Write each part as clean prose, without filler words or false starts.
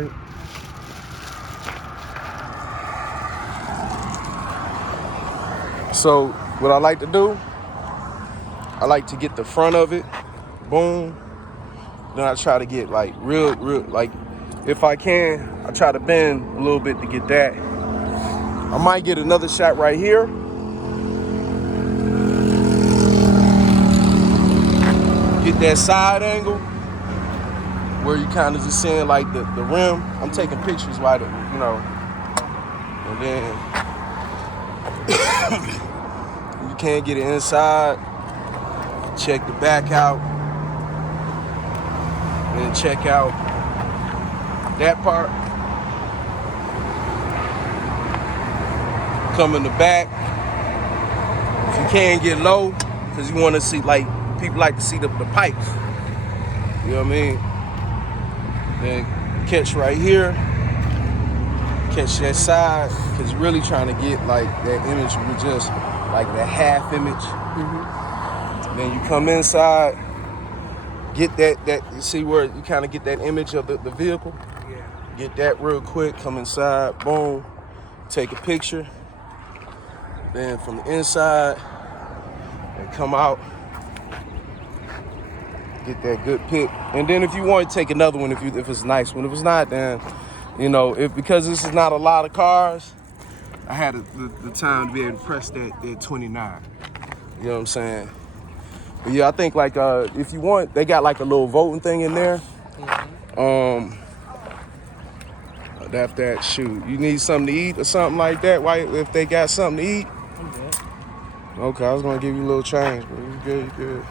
right. So what I like to do, I like to get the front of it, boom. Then I try to get like real, like if I can, I try to bend a little bit to get that. I might get another shot right here. Get that side angle where you kind of just seeing like the rim. I'm taking pictures while and then you can't get it inside. Check the back out, and then check out that part. Come in the back. If you can get low, because you want to see, like, people like to see the pipes. You know what I mean? Then catch right here. Catch that side, because you're really trying to get like that image with just like the half image. Mm-hmm. Then you come inside, get that you see where you kind of get that image of the vehicle. Yeah. Get that real quick, come inside, boom, take a picture. Then from the inside, and come out, get that good pic. And then if you want to take another one, if it's a nice one. If it's not, then because this is not a lot of cars, I had the time to be able to press that 29. You know what I'm saying? But yeah, I think like if you want, they got like a little voting thing in there. Mm-hmm. That shoot, you need something to eat or something like that. Why if they got something to eat? I'm good. Okay, I was gonna give you a little change, but you good.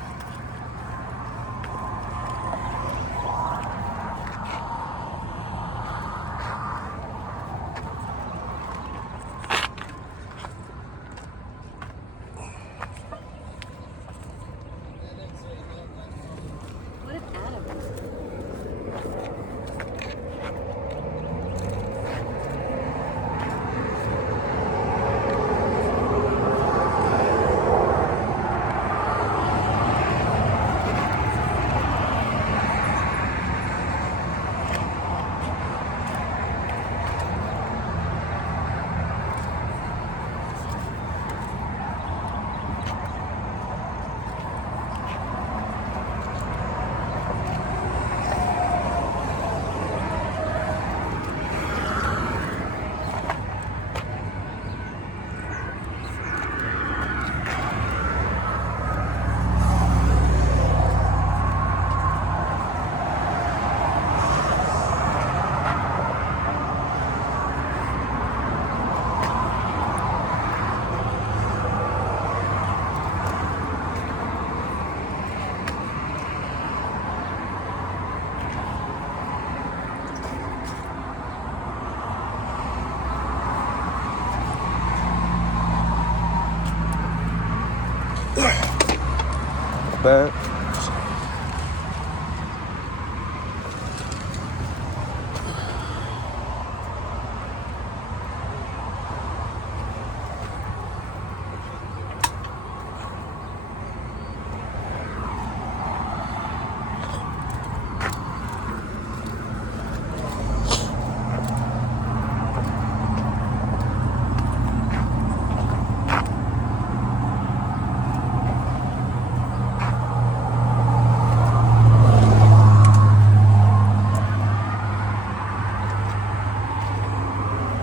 Bad.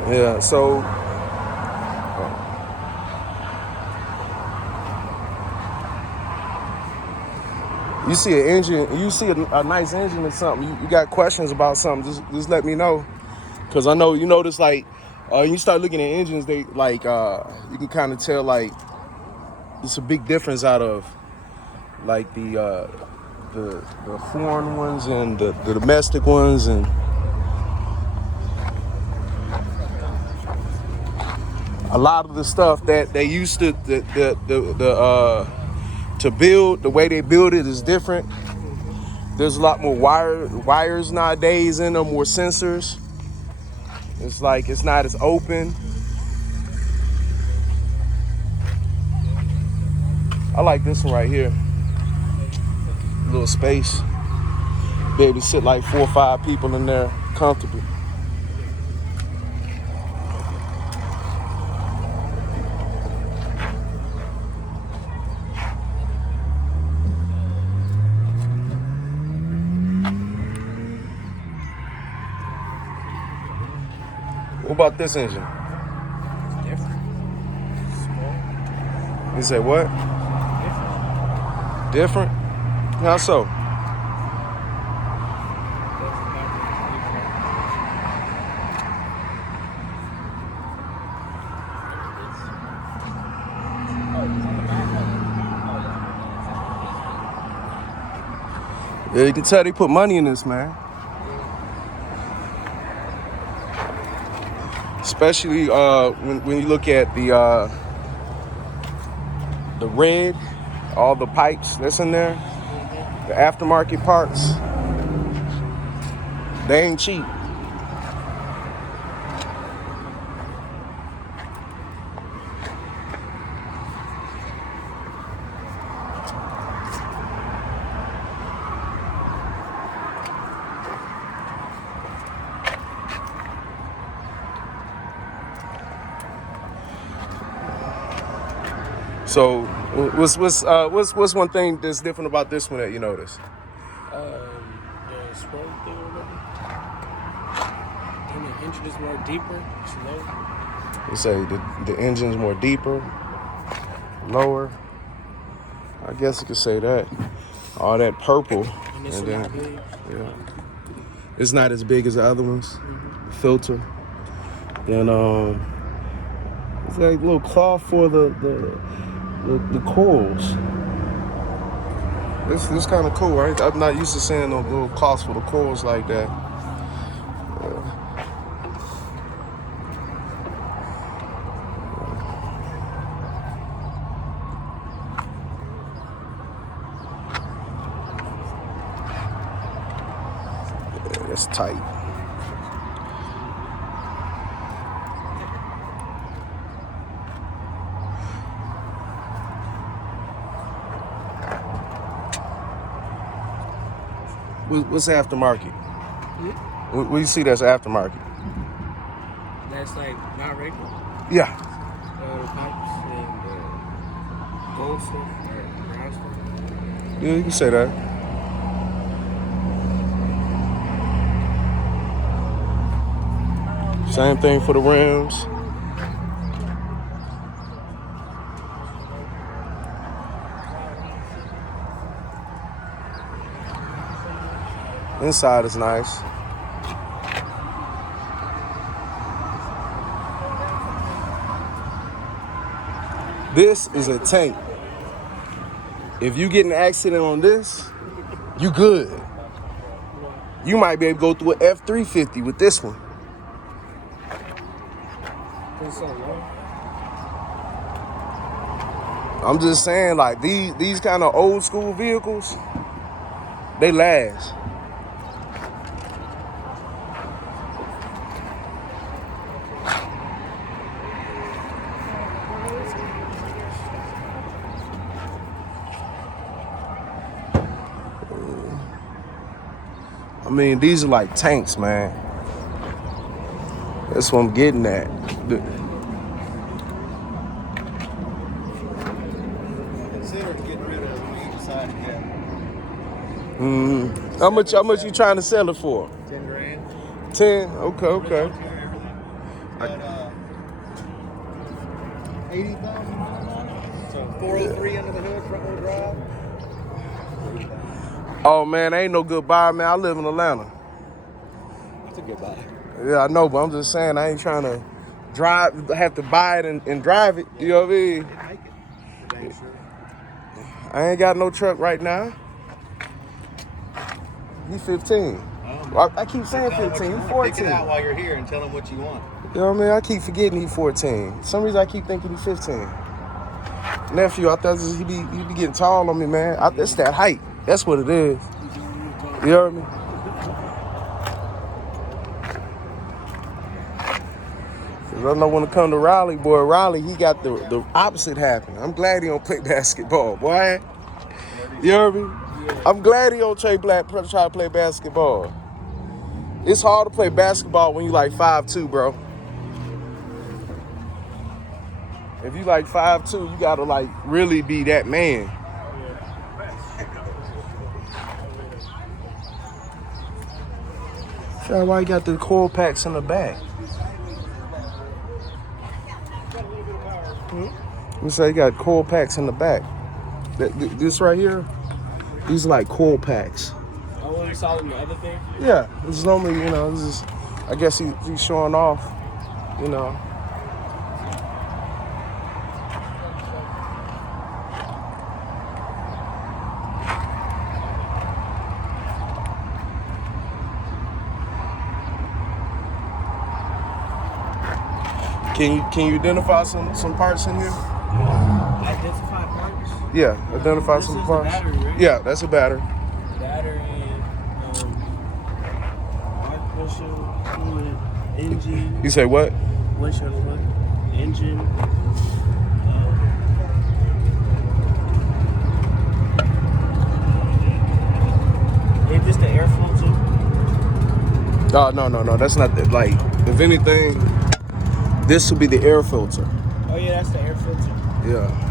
Yeah, so you see an engine, you see a nice engine or something, you got questions about something, just let me know. Because I know, you notice, like, you start looking at engines, they, like, you can kind of tell, like, it's a big difference out of, like, the foreign ones and the domestic ones, and a lot of the stuff that they used to build, the way they build it is different. There's a lot more wires nowadays in them, more sensors. It's like it's not as open. I like this one right here. A little space. Be able to sit like 4 or 5 people in there comfortably. about this engine? It's different. Small. You say what? Different. Different? How so? Yeah, you can tell they put money in this, man. Especially when you look at the red, all the pipes that's in there, the aftermarket parts, they ain't cheap. So, what's one thing that's different about this one that you notice? The scroll thing or whatever. And the engine is more deeper, slow. You say the engine's more deeper, lower. I guess you could say that. All that purple, And this and one then big. yeah, it's not as big as the other ones. Mm-hmm. Filter. Then it's like a little cloth for the coils. This kind of cool, right? I'm not used to seeing no little cloths for the coils like that. Yeah, that's tight. What's aftermarket? Mm-hmm. What do you see that's aftermarket? That's like not regular. Yeah. The pipes and gold stuff or brown stuff. Yeah, you can say that. Same thing for the rims. Inside is nice. This is a tank. If you get an accident on this, you good. You might be able to go through an F-350 with this one. It's so low. I'm just saying, like, these kind of old school vehicles, they last. I mean, these are like tanks, man. That's what I'm getting at. Consider getting rid of it when you decide to get. How much you trying to sell it for? 10 grand. 10? Okay. Everything. Got 80,000 on it. So 403 under the hood, front wheel drive. Oh man, ain't no good buy, man. I live in Atlanta. That's a good buy. Yeah, I know, but I'm just saying I ain't trying to have to buy it and drive it. You know what I mean? Make it. For dang sure. I ain't got no truck right now. He 15. I keep saying 15. He's 14. Pick it out while you're here and tell him what you want. You know what I mean? I keep forgetting he's 14. For some reason I keep thinking he's 15. Nephew, I thought he be getting tall on me, man. It's that height. That's what it is. You heard me? Cause I know when it come to Riley, boy, Riley, he got the opposite happen. I'm glad he don't play basketball, boy. You heard me? I'm glad he don't try to play basketball. It's hard to play basketball when you like 5'2", bro. If you like 5'2", you gotta like really be that man. Why you got the coil packs in the back? me say you got coil packs in the back. This right here, these are like coil packs. Oh, what we saw in the other thing? Yeah, it's normally, this is, I guess he's showing off, you know. Can you identify some parts in here? Identify parts? Yeah, identify This some is the parts. battery, right? Yeah, that's a battery. Battery, arc bushel, fluid, engine. You say what? Windshield fluid, engine. Is this the air flow too? Oh, no. That's not the, like, if anything, this will be the air filter. Oh yeah, that's the air filter. Yeah.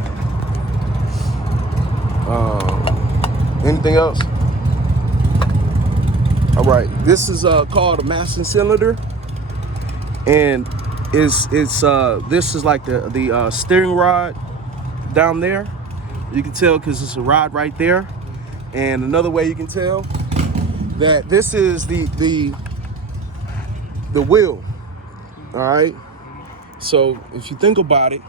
Anything else? All right. This is called a master cylinder, and this is like the steering rod down there. You can tell because it's a rod right there. And another way you can tell that this is the wheel. All right. So if you think about it,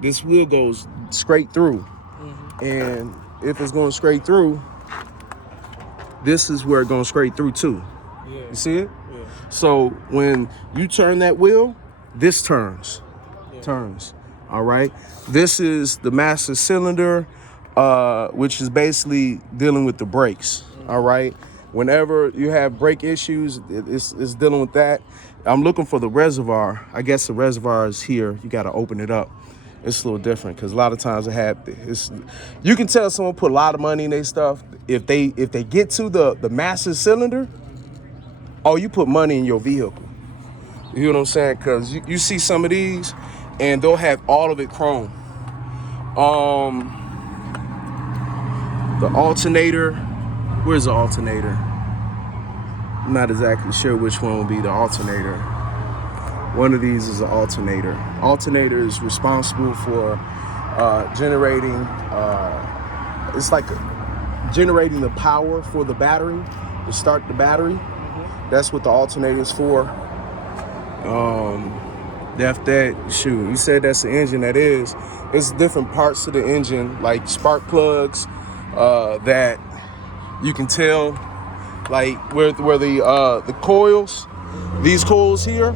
this wheel goes straight through. And if it's going straight through, this is where it's going straight through too. Yeah. You see it? Yeah. So when you turn that wheel, this turns. Yeah. All right. This is the master cylinder, which is basically dealing with the brakes. All right. Whenever you have brake issues, it's dealing with that. I'm looking for the reservoir. I guess the reservoir is here. You got to open it up. It's a little different because a lot of times you can tell someone put a lot of money in their stuff. If they get to the master cylinder, oh, you put money in your vehicle. You know what I'm saying? Because you see some of these, and they'll have all of it chrome. The alternator. Where's the alternator? I'm not exactly sure which one will be the alternator. One of these is an alternator. Alternator is responsible for generating. It's like generating the power for the battery to start the battery. That's what the alternator is for. You said that's the engine. That is. It's different parts of the engine, like spark plugs, that you can tell, like where the coils, these coils here,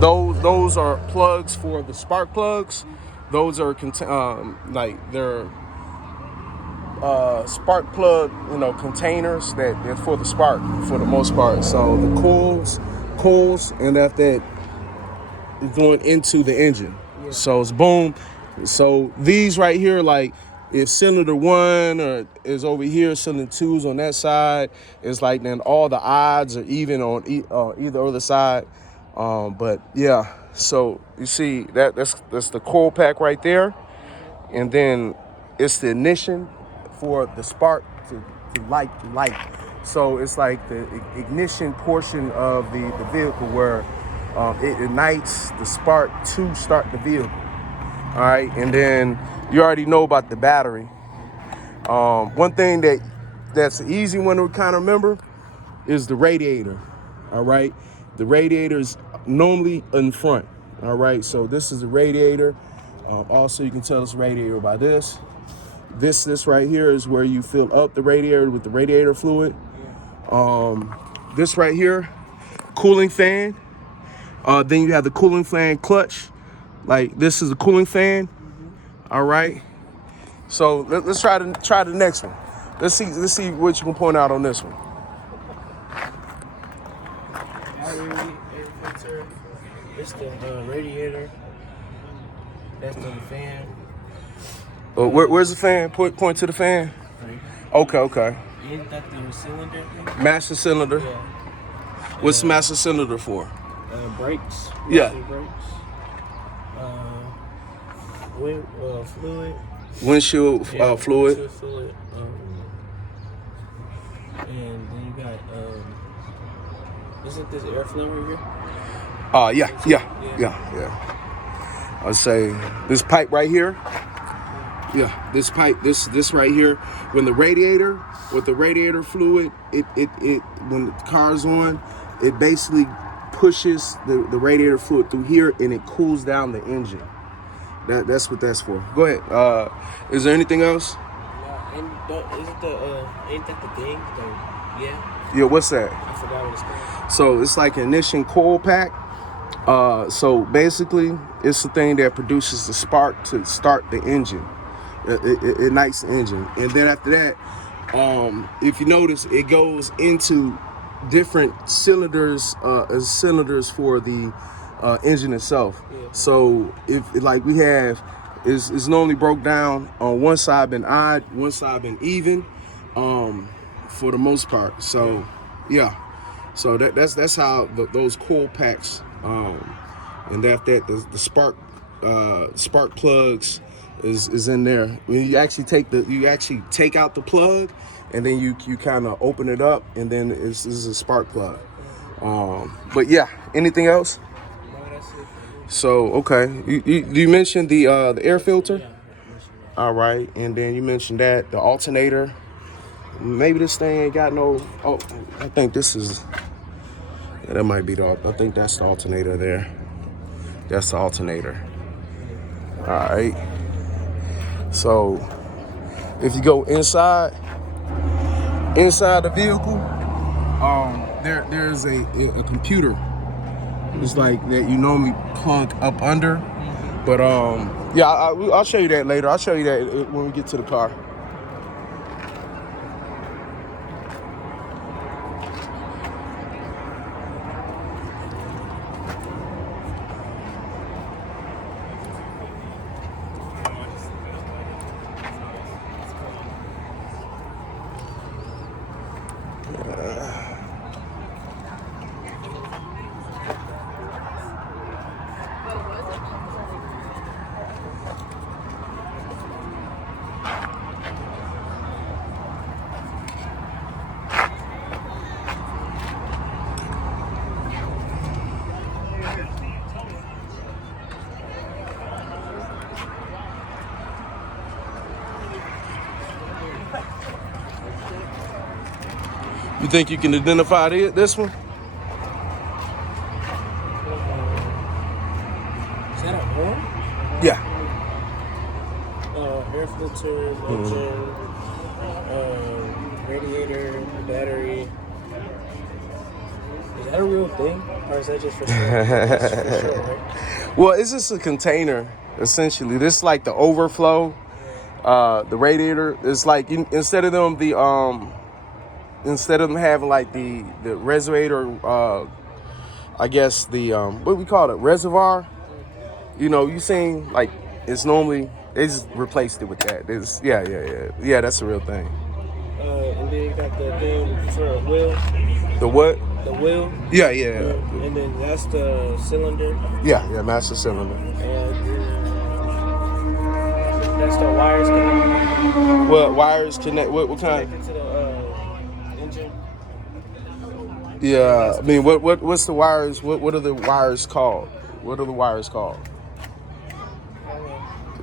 those are plugs for the spark plugs. Those are like they're spark plug, containers that for the spark for the most part. So the coils, and that is going into the engine. Yeah. So it's boom. So these right here, like if cylinder 1 is over here, cylinder 2 is on that side, it's like then all the odds are even on either other side. But yeah, so you see that's the coil pack right there, and then it's the ignition for the spark to light. So it's like the ignition portion of the vehicle where it ignites the spark to start the vehicle. All right, and then you already know about the battery. One thing that's an easy one to kind of remember is the radiator. All right, the radiator is normally in front. All right, so this is the radiator. Also, you can tell it's radiator by this. This right here is where you fill up the radiator with the radiator fluid. This right here, cooling fan. Then you have the cooling fan clutch. Like this is a cooling fan. All right. So let's try the next one. Let's see what you can point out on this one. Battery, air filter. It's the radiator. That's the fan. Where's the fan? Point to the fan. Right. Okay. Is that the cylinder? Master cylinder. Yeah. What's the master cylinder for? Brakes. Yeah. Brakes. Fluid. Windshield fluid. Windshield fluid. And then you got isn't this airflow right here? Yeah. I'd say this pipe right here Yeah, this pipe, this right here, when the radiator, with the radiator fluid, it when the car's on, it basically pushes the radiator fluid through here and it cools down the engine. That's what that's for. Go ahead. Is there anything else? Yeah, and is it ain't that the thing? Yeah. Yeah, what's that? I forgot what it's called. So it's like an ignition coil pack. So basically, it's the thing that produces the spark to start the engine. It ignites the engine, and then after that, if you notice, it goes into different cylinders, cylinders for the engine itself. Yeah. So if like we have, is normally broke down on one side been odd, one side been even, for the most part. So yeah, so that's how those coil packs, and after that the spark plugs is in there. When you actually take out the plug, and then you kind of open it up, and then it's a spark plug. But yeah, anything else? No, that's it for me. So okay, you mentioned the air filter. Yeah, I mentioned that. All right, and then you mentioned that the alternator. Maybe this thing ain't got no. Oh, I think this is. Yeah, that might be I think that's the alternator there. That's the alternator. All right. So if you go inside the vehicle, there's a computer. It's like that you normally plug up under, but yeah, I'll show you that later. I'll show you that when we get to the car. You think you can identify this one? Is that a horn? Yeah. Air filter, engine, radiator, battery. Is that a real thing, or is that just for show? That's for sure, right? Well, it's just a container essentially. This is like the overflow. The radiator is like instead of them having like the reservoir, I guess the what we call it, reservoir. You know, you seen like it's normally they just replaced it with that. It's yeah. That's a real thing. And then you got the thing for a wheel. The what? The wheel. Yeah. And then that's the cylinder. Yeah. Master cylinder. And that's the wires connected. What wires connect? What kind? Connected to the engine. Yeah. I mean, what's the wires? What are the wires called? What are the wires called?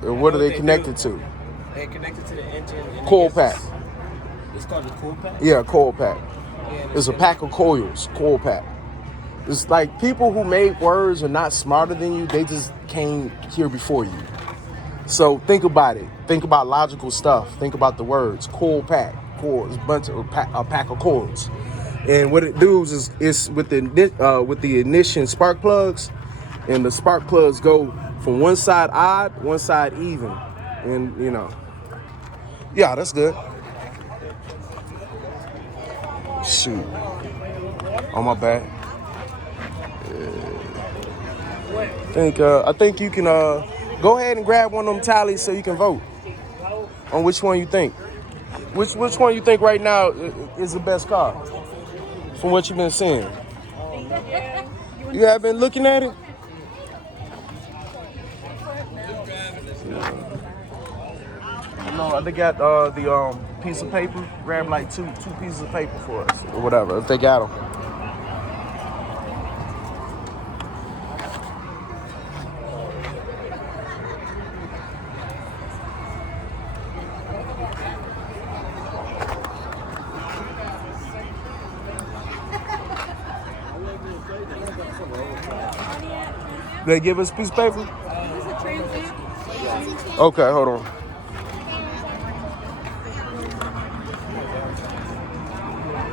What are they connected to? They're connected to the engine. And Coil pack. It's called the coil pack? Yeah, coil pack. Yeah, It's a pack of coils, coil pack. It's like people who made words are not smarter than you. They just came here before you. So think about it. Think about logical stuff. Think about the words. Coil pack. Coils. A pack of coils. And what it does is with the ignition spark plugs, and the spark plugs go from one side odd, one side even. And you know. Yeah, that's good. Shoot. On my back. I think you can go ahead and grab one of them tallies so you can vote on which one you think. Which one you think right now is the best car from what you've been seeing? You have been looking at it? No, they got the piece of paper. Grab like two pieces of paper for us or whatever if they got them. They give us a piece of paper? Is this a transit? Okay, hold on.